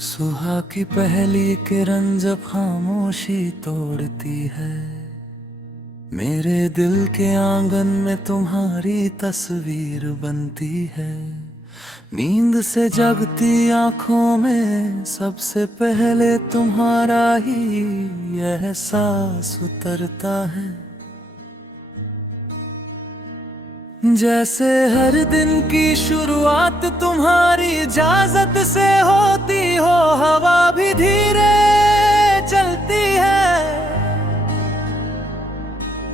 सुहा की पहली किरण जब खामोशी तोड़ती है, मेरे दिल के आंगन में तुम्हारी तस्वीर बनती है। नींद से जगती आंखों में सबसे पहले तुम्हारा ही एहसास उतरता है। जैसे हर दिन की शुरुआत तुम्हारी इजाजत से होती हो, हवा भी धीरे चलती है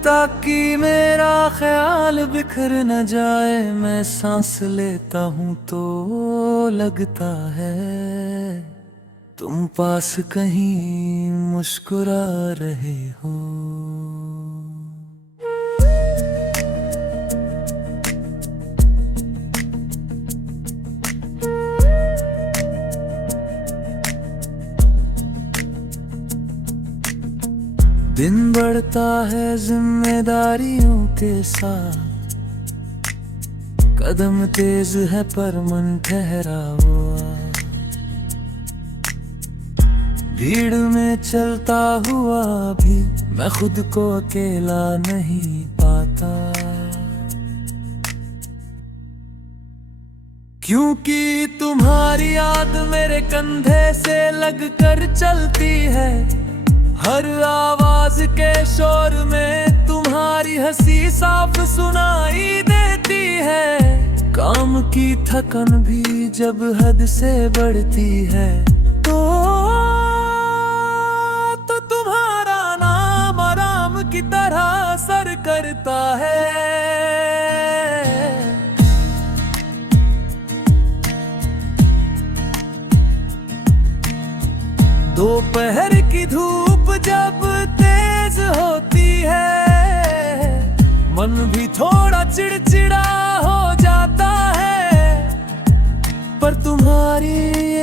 ताकि मेरा ख्याल बिखर न जाए। मैं सांस लेता हूँ तो लगता है तुम पास कहीं मुस्कुरा रहे हो। दिन बढ़ता है जिम्मेदारियों के साथ, कदम तेज है पर मन ठहरा हुआ। भीड़ में चलता हुआ भी मैं खुद को अकेला नहीं पाता, क्योंकि तुम्हारी याद मेरे कंधे से लगकर चलती है। हर आवाज के शोर में तुम्हारी हंसी साफ सुनाई देती है। काम की थकन भी जब हद से बढ़ती है तो तुम्हारा नाम आराम की तरह असर करता है। दोपहर की धूप जब तेज होती है, मन भी थोड़ा चिड़चिड़ा हो जाता है, पर तुम्हारी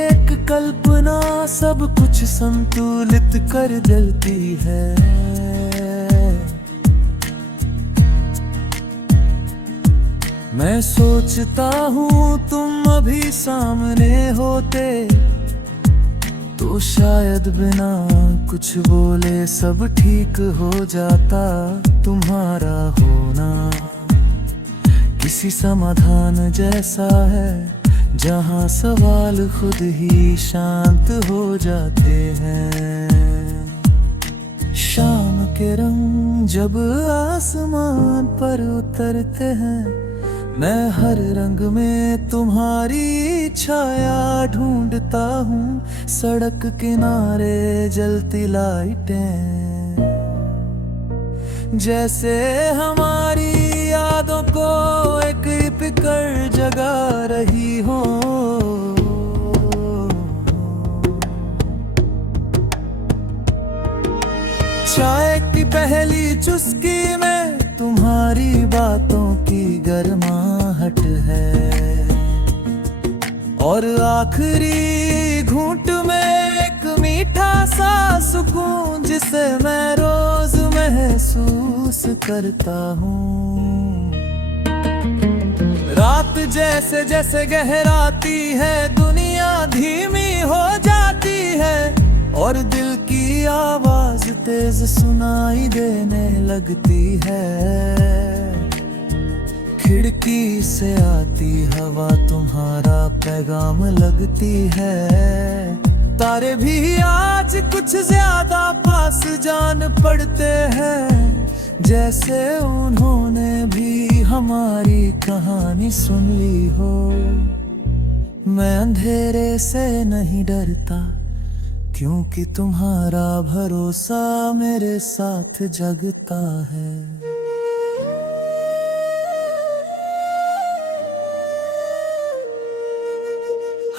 एक कल्पना सब कुछ संतुलित कर देती है। मैं सोचता हूँ तुम अभी सामने होते तो शायद बिना कुछ बोले सब ठीक हो जाता। तुम्हारा होना किसी समाधान जैसा है, जहाँ सवाल खुद ही शांत हो जाते हैं। शाम के रंग जब आसमान पर उतरते हैं, मैं हर रंग में तुम्हारी छाया ढूंढता हूँ। सड़क किनारे जलती लाइटें जैसे हमारी यादों को एक कर जगा रही हो। चाय की पहली चुस्की में तुम्हारी बातों की गर्माहट है, और आखिरी घूंट में एक मीठा सा सुकून जिसे मैं रोज महसूस करता हूँ। रात जैसे जैसे गहराती है, दुनिया धीमी हो जाती है और दिल की आवाज तेज सुनाई देने लगती है। खिड़की से आती हवा तुम्हारा पैगाम लगती है। तारे भी आज कुछ ज्यादा पास जान पड़ते हैं, जैसे उन्होंने भी हमारी कहानी सुन ली हो। मैं अंधेरे से नहीं डरता, क्योंकि तुम्हारा भरोसा मेरे साथ जगता है।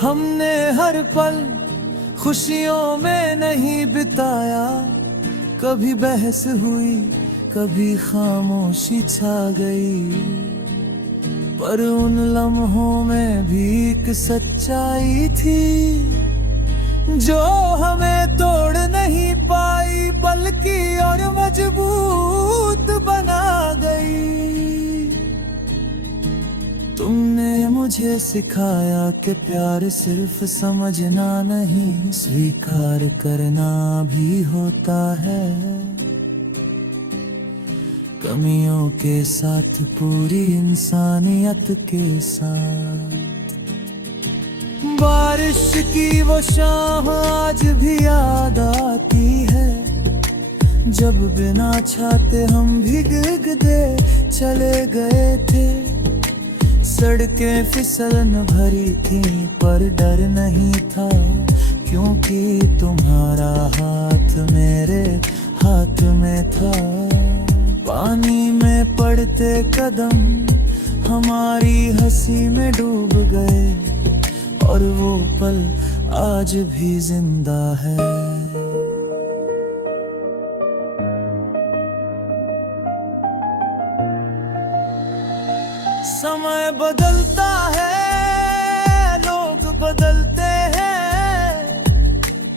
हमने हर पल खुशियों में नहीं बिताया, कभी बहस हुई कभी खामोशी छा गई, पर उन लम्हों में भी एक सच्चाई थी जो हमें तोड़ नहीं पाई बल्कि और मजबूत बना मुझे सिखाया कि प्यार सिर्फ समझना नहीं, स्वीकार करना भी होता है। कमियों के साथ पूरी इंसानियत के साथ। बारिश की वो शाम आज भी याद आती है, जब बिना छाते हम भीगते चले गए थे। सड़कें फिसलन भरी थी पर डर नहीं था, क्योंकि तुम्हारा हाथ मेरे हाथ में था। पानी में पड़ते कदम हमारी हंसी में डूब गए, और वो पल आज भी जिंदा है। समय बदलता है, लोग बदलते हैं,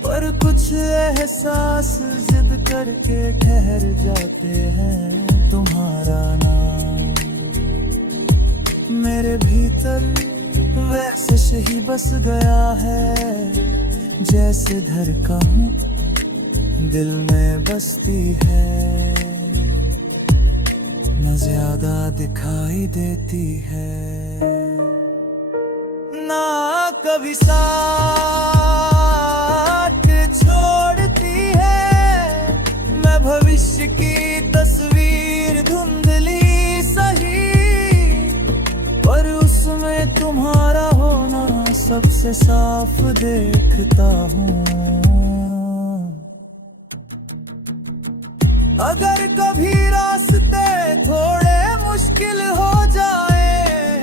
पर कुछ एहसास जिद करके ठहर जाते हैं। तुम्हारा नाम मेरे भीतर वैसे ही बस गया है, जैसे धड़का हूँ दिल में बसती है, न ज्यादा दिखाई देती है। ना कभी साथ छोड़ती है, मैं भविष्य की तस्वीर धुंधली सही, पर उसमें तुम्हारा होना सबसे साफ देखता हूँ। अगर कभी रास्ते थोड़े मुश्किल हो जाए,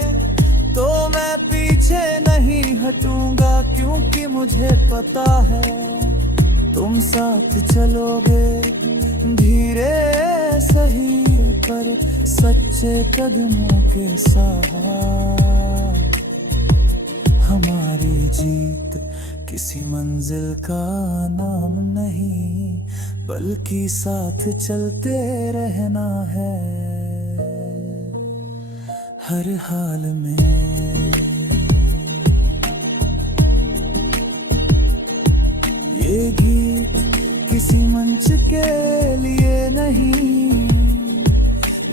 तो मैं पीछे नहीं हटूंगा, क्योंकि मुझे पता है तुम साथ चलोगे। धीरे सही पर सच्चे कदमों के साथ। हमारी जीत किसी मंजिल का नाम नहीं, बल्कि साथ चलते रहना है हर हाल में। ये गीत किसी मंच के लिए नहीं,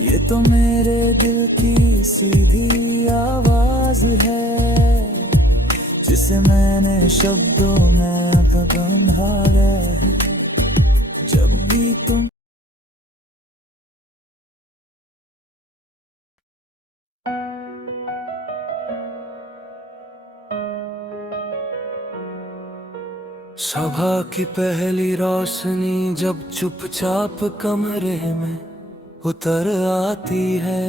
ये तो मेरे दिल की सीधी आवाज है, जिसे मैंने शब्दों में बंधा है। जब भी तुम सुबह की पहली रोशनी जब चुपचाप कमरे में उतर आती है,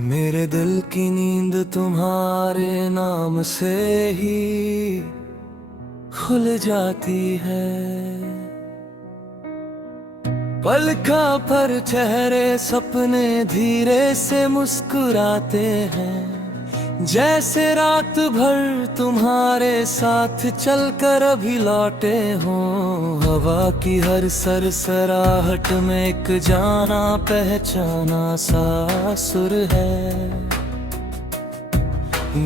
मेरे दिल की नींद तुम्हारे नाम से ही खुल जाती है। पलका पर चेहरे सपने धीरे से मुस्कुराते हैं, जैसे रात भर तुम्हारे साथ चलकर अभी लौटे हो। हवा की हर सरसराहट में एक जाना पहचाना सा सुर है,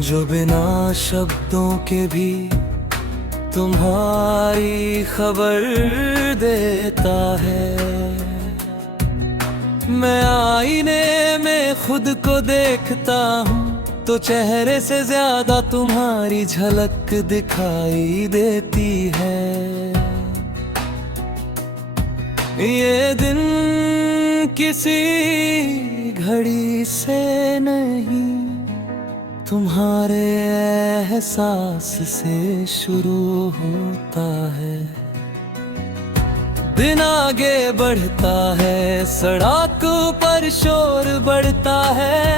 जो बिना शब्दों के भी तुम्हारी खबर देता है। मैं आईने में खुद को देखता हूँ, तो चेहरे से ज्यादा तुम्हारी झलक दिखाई देती है। ये दिन किसी घड़ी से नहीं, तुम्हारे एहसास से शुरू होता है। दिन आगे बढ़ता है, सड़कों पर शोर बढ़ता है,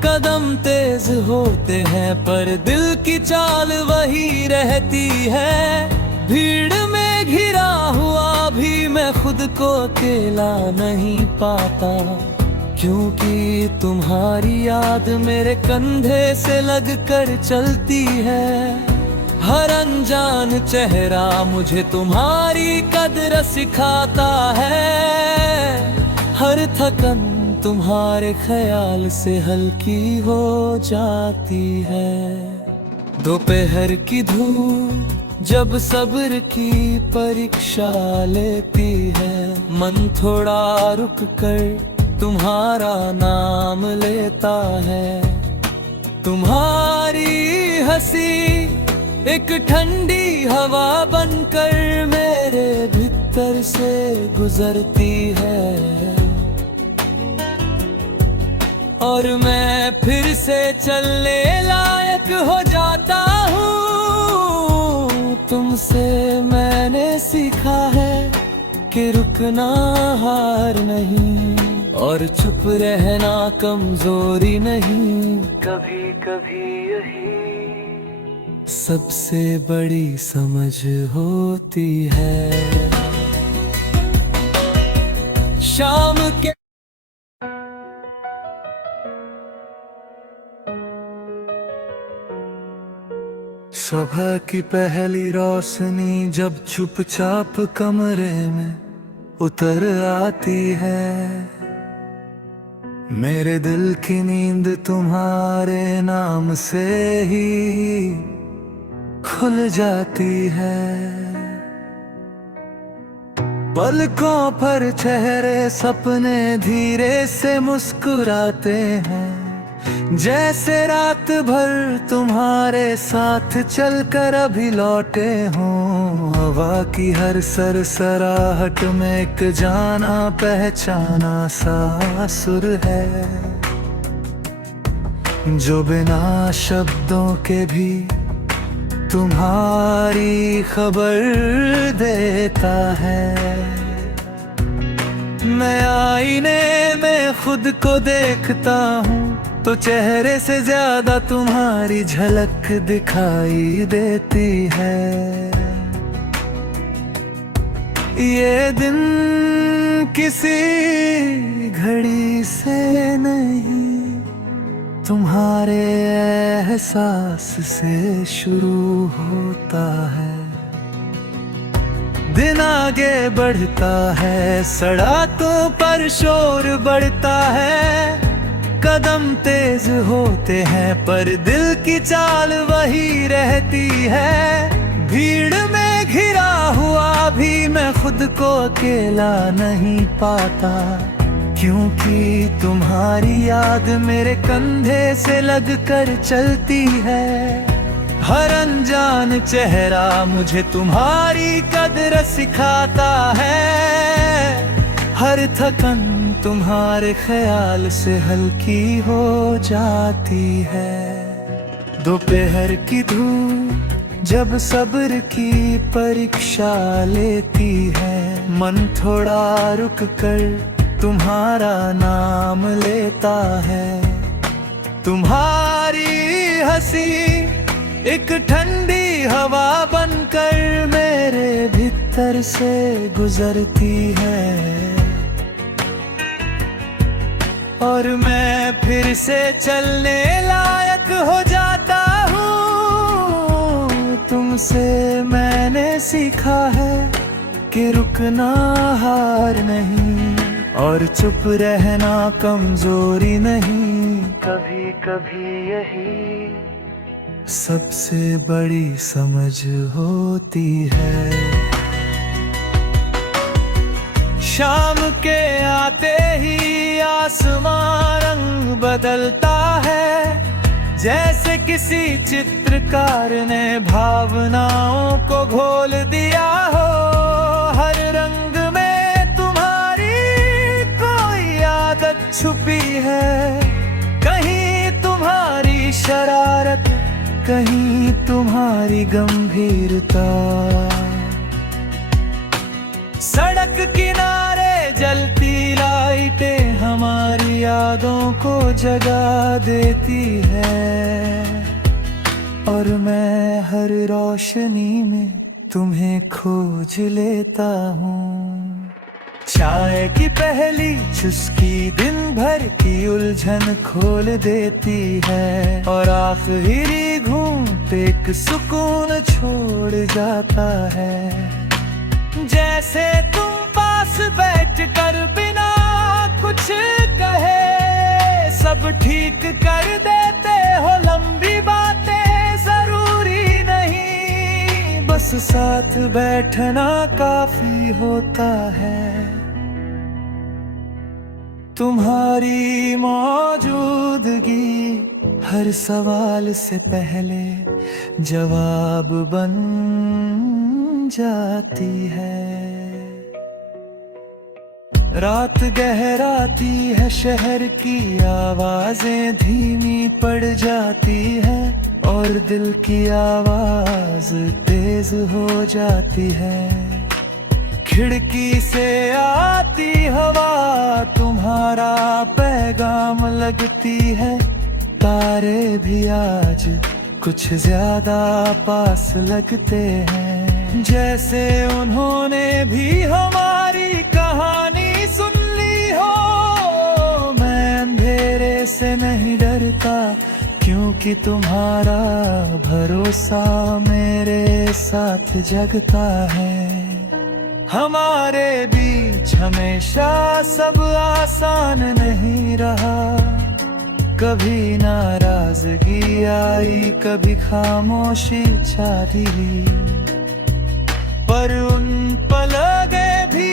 कदम तेज होते हैं पर दिल की चाल वही रहती है। भीड़ में घिरा हुआ भी मैं खुद को अकेला नहीं पाता, क्योंकि तुम्हारी याद मेरे कंधे से लगकर चलती है। हर अनजान चेहरा मुझे तुम्हारी कदर सिखाता है, हर थकन तुम्हारे ख्याल से हल्की हो जाती है। दोपहर की धूप जब सब्र की परीक्षा लेती है, मन थोड़ा रुक कर तुम्हारा नाम लेता है। तुम्हारी हंसी एक ठंडी हवा बनकर मेरे भीतर से गुजरती है, और मैं फिर से चलने लायक हो जाता हूँ। तुमसे मैंने सीखा है कि रुकना हार नहीं, और चुप रहना कमजोरी नहीं। कभी कभी यही सबसे बड़ी समझ होती है। शाम के सुबह की पहली रोशनी जब चुपचाप कमरे में उतर आती है, मेरे दिल की नींद तुम्हारे नाम से ही खुल जाती है। पलकों पर चेहरे सपने धीरे से मुस्कुराते हैं, जैसे रात भर तुम्हारे साथ चलकर अभी लौटे हों। हवा की हर सरसराहट में एक जाना पहचाना सा सुर है, जो बिना शब्दों के भी तुम्हारी खबर देता है। मैं आईने में खुद को देखता हूँ तो चेहरे से ज्यादा तुम्हारी झलक दिखाई देती है। ये दिन किसी घड़ी से नहीं, तुम्हारे एहसास से शुरू होता है। दिन आगे बढ़ता है, सड़कों पर शोर बढ़ता है, कदम तेज होते हैं पर दिल की चाल वही रहती है। भीड़ में घिरा हुआ भी मैं खुद को अकेला नहीं पाता, क्योंकि तुम्हारी याद मेरे कंधे से लगकर चलती है। हर अनजान चेहरा मुझे तुम्हारी कदर सिखाता है, हर थकन तुम्हारे ख्याल से हल्की हो जाती है। दोपहर की धूप जब सब्र की परीक्षा लेती है, मन थोड़ा रुक कर तुम्हारा नाम लेता है। तुम्हारी हंसी एक ठंडी हवा बनकर मेरे भीतर से गुजरती है, और मैं फिर से चलने लायक हो जाता हूँ। तुमसे मैंने सीखा है कि रुकना हार नहीं, और चुप रहना कमजोरी नहीं। कभी कभी यही सबसे बड़ी समझ होती है। शाम के आते ही आसमां रंग बदलता है, जैसे किसी चित्रकार ने भावनाओं को घोल दिया हो। हर रंग में तुम्हारी कोई आदत छुपी है, कहीं तुम्हारी शरारत, कहीं तुम्हारी गंभीरता। सड़क किनारे जलती लाइटें हमारी यादों को जगा देती है, और मैं हर रोशनी में तुम्हें खोज लेता हूँ। चाय की पहली चुस्की दिन भर की उलझन खोल देती है, और आखिरी घूंट एक सुकून छोड़ जाता है। जैसे तुम पास बैठ कर बिना कुछ कहे सब ठीक कर देते हो, लंबी बातें जरूरी नहीं, बस साथ बैठना काफी होता है। तुम्हारी मौजूदगी हर सवाल से पहले जवाब बन जाती है। रात गहराती है, शहर की आवाजें धीमी पड़ जाती है और दिल की आवाज तेज हो जाती है। खिड़की से आती हवा तुम्हारा पैगाम लगती है, तारे भी आज कुछ ज्यादा पास लगते हैं, जैसे उन्होंने भी हमारी कहानी सुन ली हो। मैं अंधेरे से नहीं डरता, क्योंकि तुम्हारा भरोसा मेरे साथ जगता है। हमारे बीच हमेशा सब आसान नहीं रहा, कभी नाराजगी आई, कभी खामोशी छाती, पर उन पलके भी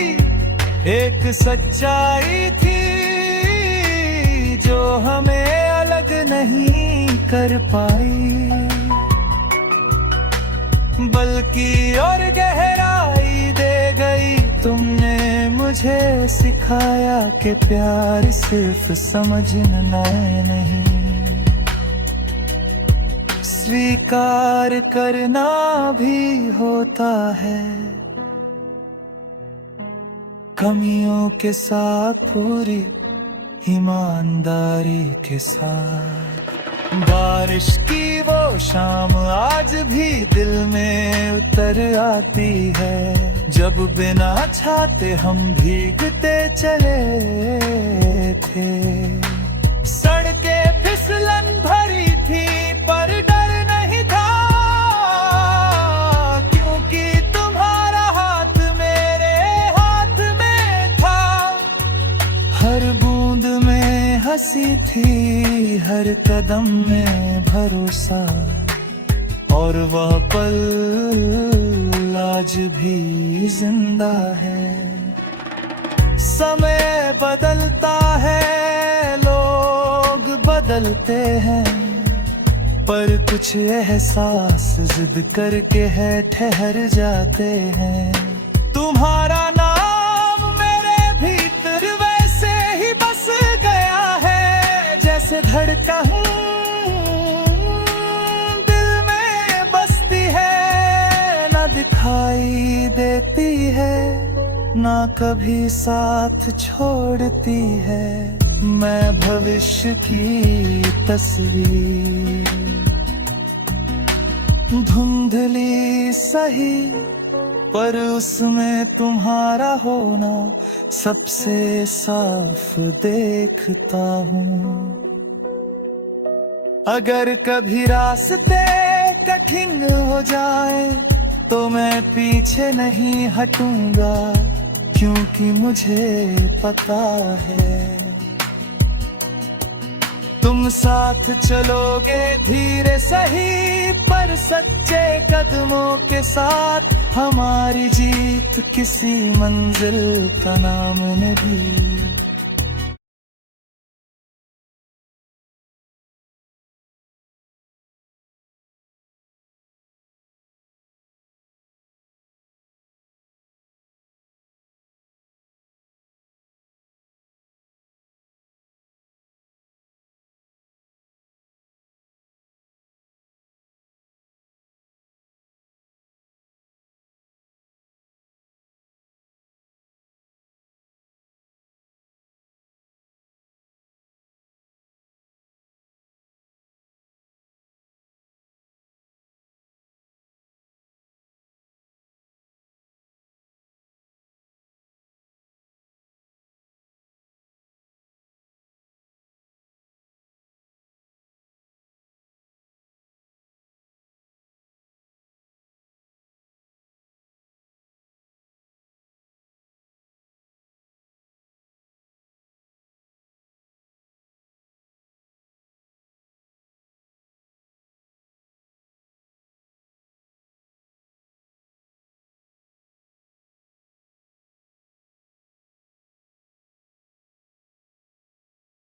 एक सच्चाई थी जो हमें अलग नहीं कर पाई, बल्कि और गहराई दे गई। तुमने मुझे सिखाया कि प्यार सिर्फ समझना नहीं, स्वीकार करना भी होता है। कमियों के साथ पूरी ईमानदारी के साथ। बारिश की वो शाम आज भी दिल में उतर आती है, जब बिना छाते हम भीगते चले थे। सड़कें फिसलन भरी थी पर डर नहीं था, क्योंकि तुम्हारा हाथ मेरे हाथ में था। हर बूंद में हंसी थी, हर कदम में भरोसा, और वह पल आज भी जिंदा है। समय बदलता है, लोग बदलते हैं, पर कुछ एहसास जिद करके है ठहर जाते हैं। तुम्हारा नाम मेरे भीतर वैसे ही बस गया है, जैसे धड़का दिल में बसती है, ना दिखाई देती है, ना कभी साथ छोड़ती है। मैं भविष्य की तस्वीर, धुंधली सही, पर उसमें तुम्हारा होना सबसे साफ देखता हूँ। अगर कभी रास्ते कठिन हो जाए तो मैं पीछे नहीं हटूंगा, क्योंकि मुझे पता है तुम साथ चलोगे धीरे सही, पर सच्चे कदमों के साथ। हमारी जीत किसी मंजिल का नाम नहीं,